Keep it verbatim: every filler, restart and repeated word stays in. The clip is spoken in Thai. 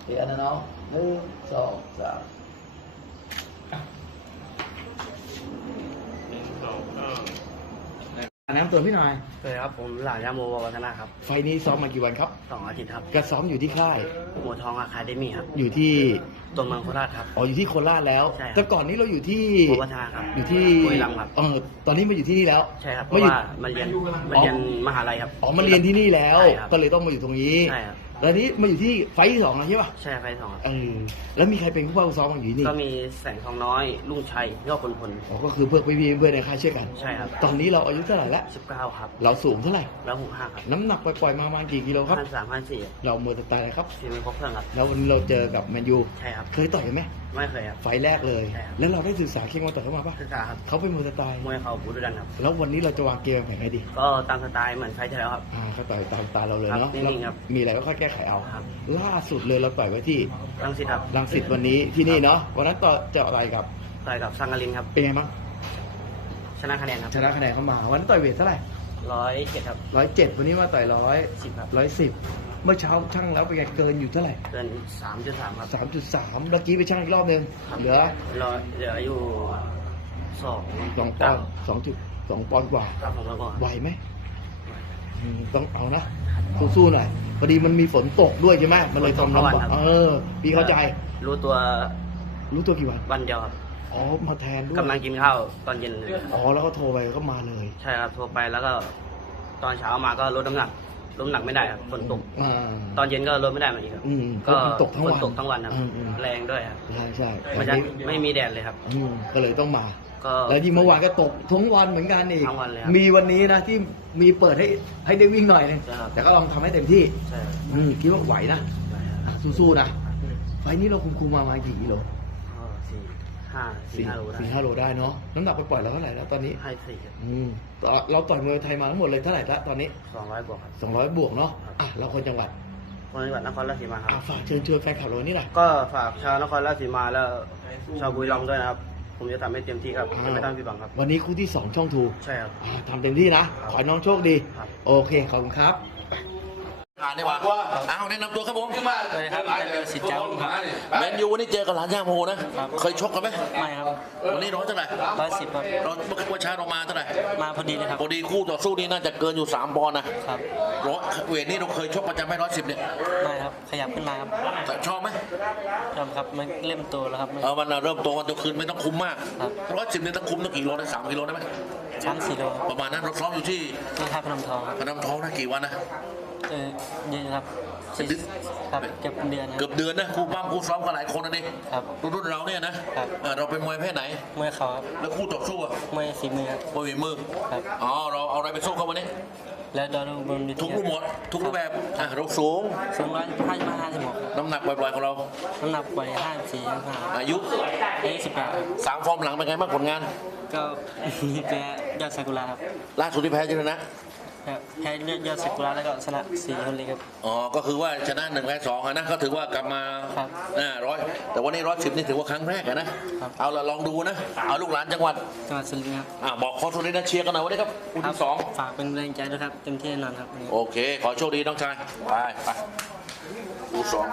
เดี๋ยวนะน้องหนึ่งสองสามหนึ่งสองห้าน้ำตัวพี่หน่อยสวัสดีครับผมหลานยาโมวัฒนะครับไฟล์นี้ซ้อมมากี่วันครับสองอาทิตย์ครับก็ซ้อมอยู่ที่ค่ายหัวทองอาคาเดมี่ครับอยู่ที่ตัวเมืองโคราชครับอ๋ออยู่ที่โคราชแล้วใช่ครับแต่ก่อนนี้เราอยู่ที่โมวัฒนาครับอยู่ที่บุรีรัมย์ครับเออตอนนี้มาอยู่ที่นี่แล้วใช่ครับเพมาราะอยู่ว่ามันเรียนมันเรียนมหาลัยครับอ๋อมาเรียนที่นี่แล้วใช่ครับก็เลยต้องมาอยู่ตรงนี้ใช่ครับแล้วนี้มาอยู่ที่ไฟล์ที่สองแล้วใช่ป่ะใช่ไฟสองครับเออแล้วมีใครเป็นผู้เฝ้าซ้อมอยู่ที่นี่ก็มีแสงทองน้อยลุงชัยยอดพลพลอ๋อก็คือเพื่อนพี่ๆเพื่อนในค่ายเช่นกันใช่ครับตอนนี้เราอายุเท่าไหร่ละสิบเก้าครับเราสูงเท่าไหร่แล้วหกห้าครับน้ำหนักปล่อยๆมาประมาณกี่กิโลครับพันสามพันสี่เราเมื่อตายครับทีมครบเครื่องครับแล้ววันนี้เราเจอกับแมนยูใช่ครับเคยต่อยกันไหมไม่เคยครับไฟล์แรกเลยใช่ครับแล้วเราได้ศึกษาเข่งมาต่อยเข้ามาปะศึกษาครับเขาเป็นมวยสไตล์มวยเขาบูดุดันครับแล้ววันนี้เราจะวางเกมแข่งไงดีก็ตามสไตล์เหมือนไฟที่แล้วครับอ่าเขาต่อยตามสไตล์เราเลยครับเนาะนิ่งๆครับมีอะไรก็ค่อยแก้ไขเอาครับล่าสุดเลยเราต่อยไว้ที่รังสิตครับรังสิตวันนี้ที่นี่เนาะวันนั้นต่อเจาะอะไรกับต่อยกับสังกลินครับเป็นไงบ้างชนะคะแนนครับชนะคะแนนเข้ามาวันนั้นต่อยเวทเท่าไหร่ร้อยเจ็ดครับร้อยเจ็ดวันนี้มาต่อยร้อยสิบครับร้อยสิบเมื่อเช้าช่างแล้วเป็นไงเกินอยู่เท่าไหร่เกินสามจุดสามครับสามจุดสามเมื่อกี้ไปช่างอีกรอบหนึงครับเหลือร้อยเหลืออยู่สองสองปอนด์สองจุดสองปอนด์กว่าครับผมแล้วก็ไหวไหมอืมต้องเอานะสู้ๆหน่อยพอดีมันมีฝนตกด้วยใช่ไหมมันเลยทำลำบากเออพี่เข้าใจรู้ตัวรู้ตัวกี่วันวันเดียวครับอ๋อมาแทนด้วยกำลังกินข้าวตอนเย็นเลยอ๋อแล้วก็โทรไปก็มาเลยใช่ครับโทรไปแล้วก็ ตอนเช้ามาก็ลดน้ำหนักลดน้ำหนักไม่ได้ครับฝนตกอ่าตอนเย็นก็ลดไม่ได้เหมือนอีกครับอืมก็ฝนตกทั้งวันฝตกทั้งวันครับอืมอืมแรงด้วยครับใช่ใช่มันจะไม่มีแดดเลยครับอืมก็เลยต้องมาก็แล้วที่เมื่อวานก็ตกทั้งวันเหมือนกันอีกทั้งวันเลยครับมีวันนี้นะที่มีเปิดให้ให้ได้วิ่งหน่อยนึงใช่ครับแต่ก็ลองทำให้เต็มที่ใช่ครับอืมคิดว่าไหวนะใช่ครับอ่ะสู้ๆนะไฟล์นี้เราคุมคุมมาประมาณกี่กิโลก็สี่ห้าสี่ห้าโลได้สี่ห้าโลได้เนาะน้ำหนักไปปล่อยแล้วเท่าไหร่แล้วตอนนี้ให้สี่ครับอืมต่อเราต่อยมวยไทยมาทั้งหมดเลยเท่าไหร่ละตอนนี้สองร้อยบวกครับสองร้อยบวกเนาะอ่ะเราคนจังหวัดคนจังหวัดนครราชสีมาคอ่ะรับฝากเชิญชวนแฟนคลับเรานี่หน่อยก็ฝากชาวนครราชสีมาแล้วชาวบุรีรัมย์ด้วยนะครับ ผมจะทำให้เต็มที่ครับจะไม่ต้องผิดหวังครับวันนี้คู่ที่สองช่องทูใช่ครับอ่าทำเต็มที่นะ ขอให้น้องโชคดีครับโอเค ขอบคุณครับผ่านดีกว่าอ้าวแนะนำตัวครับผมเลยครับเป็นสิทธิ์เจ้าครับแมนยูวันนี้เจอกับหลานย่าโมนะ เคยชกกันไหมไม่ครับวันนี้ร้อยเท่าไหร่ร้อยสิบครับเราเมื่อวันเช้าเรามาเท่าไหร่มาพอดีเลยครับพอดีคู่ต่อสู้นี่น่าจะเกินอยู่สามปอนด์นะครับ ร้อยเวทนี่เราเคยชกประจำไหมร้อยสิบเนี่ยไม่ครับ ขยับขึ้นมาครับแต่ชอบไหมยอมครับมันเล่มตัวแล้วครับเออมันเริ่มโตวันตัวคืนไม่ต้องคุมมากครับร้อยสิบเนี่ยต้องคุมตั้งกี่โลได้สามกิโลได้ไหมสามสี่โลประมาณนั้นเราซ้อมอยู่ที่ที่ท่าพนมทองครับพนมท้องนะกี่วันนะเออเยอะครับเป็นเดือนครับเกือบเดือนนะเกือบเดือนนะครูปั้มครูซ้อมกันหลายคนนะนี่ครับรุ่นเราเนี่ยนะครับ เออเราเป็นมวยเพศไหนมวยเขาครับแล้วคู่ต่อสู้อะมวยฝีมือครับมวยฝีมือครับอ๋อเราเอาอะไรไปสู้เขาวันนี้แล้วดอนบนทุกรูปหมดทุกรูปแบบอ่ะเราสูงสูงร้อยห้าสิบห้าห้าสิบหกน้ำหนักปล่อยๆของเราน้ำหนักปล่อยห้าสี่ห้าอายุอายุสิบแปดสามฟอร์มหลังเป็นไงบ้างผลงานก็มีแพ้ยอดซากุระครับล่าสุดที่แพ้ชนะครับแพ้ยอดซากุระแล้วก็ชนะสี่คนเลยครับอ๋อก็คือว่าชนะหนึ่งแพ้สองอะนะก็ถือว่ากลับมาครับอ่าร้อยแต่วันนี้ร้อยสิบนี่ถือว่าครั้งแรกอะนะครับ เอาละลองดูนะเอาลูกหลานจังหวัดจังหวัดสุรินทร์ครับอ่าบอกคนสุรินทร์นะเชียร์กันหน่อยวันนี้ครับคู่ที่สองฝากเป็นแรงใจด้วยครับเต็มที่แน่นอนครับโอเค ขอโชคดีน้องชายไปไปคู่สอง